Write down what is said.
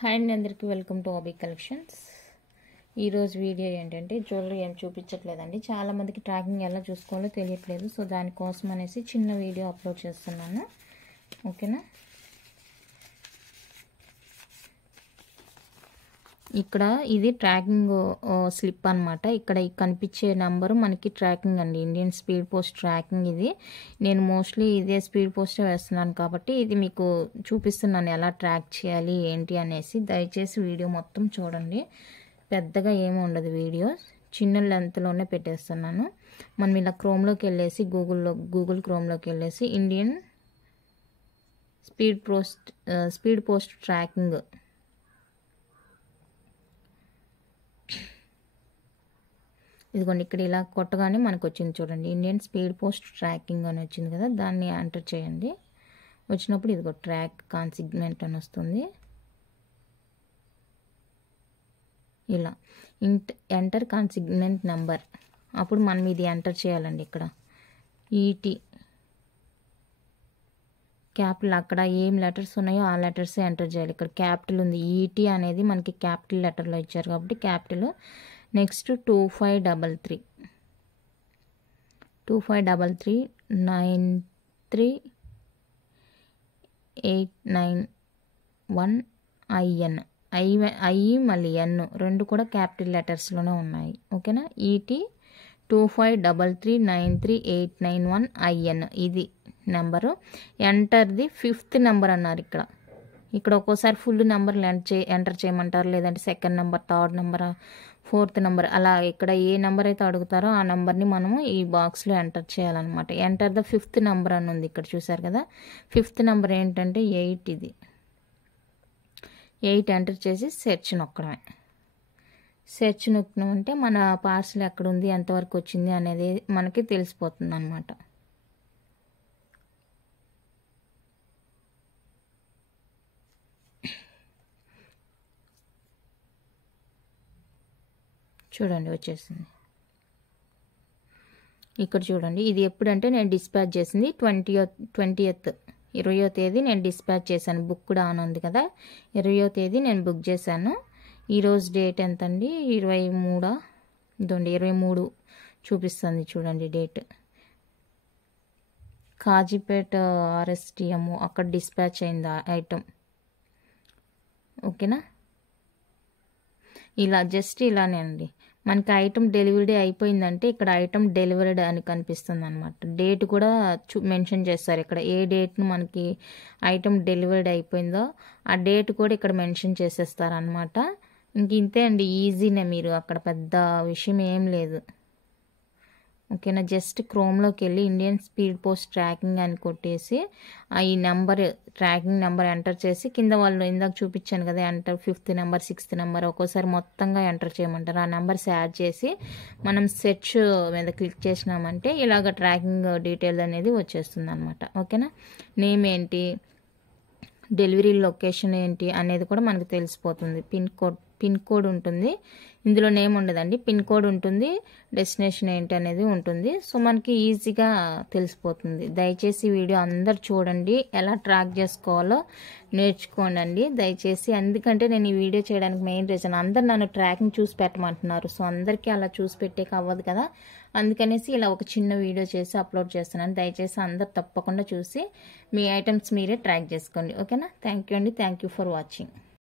Hi అండి, అందరికీ welcome to ఆబీ collections. ఈరోజు వీడియో ఏంటంటే జ్యువెలరీ ఏం చూపించట్లేదండి. చాలామందికి ట్రాకింగ్ ఎలా చూసుకోవాలో తెలియట్లేదు. సో దానికోసం అనేసి చిన్న వీడియో అప్లోడ్ చేస్తున్నాను. ఓకేనా. ఇక్కడ ఇది ట్రాకింగ్ స్లిప్ అనమాట. ఇక్కడ కనిపించే నెంబరు మనకి ట్రాకింగ్ అండి, ఇండియన్ స్పీడ్ పోస్ట్ ట్రాకింగ్. ఇది నేను మోస్ట్లీ ఇదే స్పీడ్ పోస్టే వేస్తున్నాను కాబట్టి ఇది మీకు చూపిస్తున్నాను ఎలా ట్రాక్ చేయాలి ఏంటి అనేసి. దయచేసి వీడియో మొత్తం చూడండి. పెద్దగా ఏమి ఉండదు వీడియో, చిన్న లెంత్లోనే పెట్టేస్తున్నాను. మనం ఇలా క్రోమ్లోకి వెళ్ళేసి గూగుల్ క్రోమ్లోకి వెళ్ళేసి ఇండియన్ స్పీడ్ పోస్ట్ ట్రాకింగ్ ఇదిగోండి, ఇక్కడ ఇలా కొట్టగానే మనకు వచ్చింది చూడండి, ఇండియన్ స్పీడ్ పోస్ట్ ట్రాకింగ్ అని వచ్చింది కదా. దాన్ని ఎంటర్ చేయండి. వచ్చినప్పుడు ఇదిగో ట్రాక్ కాన్సిగ్మెంట్ అని వస్తుంది. ఇలా ఎంటర్ కాన్సిగ్మెంట్ నెంబర్, అప్పుడు మనం ఇది ఎంటర్ చేయాలండి. ఇక్కడ ఈటీ క్యాపిటల్, అక్కడ ఏం లెటర్స్ ఉన్నాయో ఆ లెటర్స్ ఎంటర్ చేయాలి. ఇక్కడ క్యాపిటల్ ఉంది, ఈటీ అనేది మనకి క్యాపిటల్ లెటర్లో ఇచ్చారు కాబట్టి క్యాపిటల్. నెక్స్ట్ 2533 93891 IN ఐ మళ్ళీ ఎన్ రెండు కూడా క్యాపిటల్ లెటర్స్లోనే ఉన్నాయి. ఓకేనా. ఈటీ 2533938991 IN ఇది నెంబరు. ఎంటర్ది 5th నెంబర్ అన్నారు. ఇక్కడ ఒక్కోసారి ఫుల్ నెంబర్లు ఎంటర్ చేయమంటారు, లేదంటే second number, third number, 4th number, అలా ఇక్కడ ఏ నెంబర్ అయితే అడుగుతారో ఆ నెంబర్ని మనము ఈ బాక్స్లో ఎంటర్ చేయాలన్నమాట. ఎంటర్ ద 5th నెంబర్ అని ఉంది ఇక్కడ, చూసారు కదా. 5th నెంబర్ ఏంటంటే 8. ఇది 8 ఎంటర్ చేసి సెర్చ్ నొక్కడమే. సెర్చ్ నొక్కినామంటే మన పార్సల్ ఎక్కడ ఉంది, ఎంతవరకు వచ్చింది అనేది మనకి తెలిసిపోతుంది అన్నమాట. చూడండి వచ్చేసింది. ఇక్కడ చూడండి, ఇది ఎప్పుడంటే నేను డిస్పాచ్ చేసింది 20th 20వ తేదీ నేను డిస్పాచ్ చేశాను. బుక్ కూడా ఆన్ ఉంది కదా, 20వ తేదీ నేను బుక్ చేశాను. ఈరోజు డేట్ ఎంత అండి, 23. ఇదండి 23 చూపిస్తుంది చూడండి డేట్. కాజీపేట RSTM అక్కడ డిస్పాచ్ అయింది ఐటమ్. ఓకేనా. ఇలా జస్ట్ ఇలానే అండి. మనకి ఐటమ్ డెలివరీ అయిపోయిందంటే ఇక్కడ ఐటమ్ డెలివర్డ్ అని కనిపిస్తుంది అనమాట. డేట్ కూడా మెన్షన్ చేస్తారు ఇక్కడ. ఏ డేట్ను మనకి ఐటమ్ డెలివర్డ్ అయిపోయిందో ఆ డేట్ కూడా ఇక్కడ మెన్షన్ చేసేస్తారనమాట. ఇంక ఇంతే అండి, ఈజీనే. మీరు అక్కడ పెద్ద విషయం ఏం లేదు. ఓకేనా. జస్ట్ క్రోమ్లోకి వెళ్ళి ఇండియన్ స్పీడ్ పోస్ట్ ట్రాకింగ్ అని కొట్టేసి ఈ నెంబర్, ట్రాకింగ్ నెంబర్ ఎంటర్ చేసి కింద వాళ్ళు ఇందాక చూపించాను కదా, enter 5th number 6th number, ఒక్కోసారి మొత్తంగా ఎంటర్ చేయమంటారు. ఆ నెంబర్స్ యాడ్ చేసి మనం సెర్చ్ మీద క్లిక్ చేసినామంటే ఇలాగ ట్రాకింగ్ డీటెయిల్ అనేది వచ్చేస్తుంది అనమాట. ఓకేనా. నేమ్ ఏంటి, డెలివరీ లొకేషన్ ఏంటి అనేది కూడా మనకు తెలిసిపోతుంది. పిన్ కోడ్ ఉంటుంది ఇందులో, నేమ్ ఉండదండి, పిన్ కోడ్ ఉంటుంది, డెస్టినేషన్ ఏంటి అనేది ఉంటుంది. సో మనకి ఈజీగా తెలిసిపోతుంది. దయచేసి వీడియో అందరు చూడండి, ఎలా ట్రాక్ చేసుకోవాలో నేర్చుకోండి దయచేసి. ఎందుకంటే నేను ఈ వీడియో చేయడానికి మెయిన్ రీజన్, అందరు నన్ను ట్రాకింగ్ చూసి పెట్టమంటున్నారు. సో అందరికీ అలా చూసి పెట్టేకి అవ్వదు కదా, అందుకనేసి ఇలా ఒక చిన్న వీడియో చేసి అప్లోడ్ చేస్తున్నాను. దయచేసి అందరు తప్పకుండా చూసి మీ ఐటమ్స్ మీరే ట్రాక్ చేసుకోండి. ఓకేనా. థ్యాంక్ యూ అండి, థ్యాంక్ యూ ఫర్ వాచింగ్.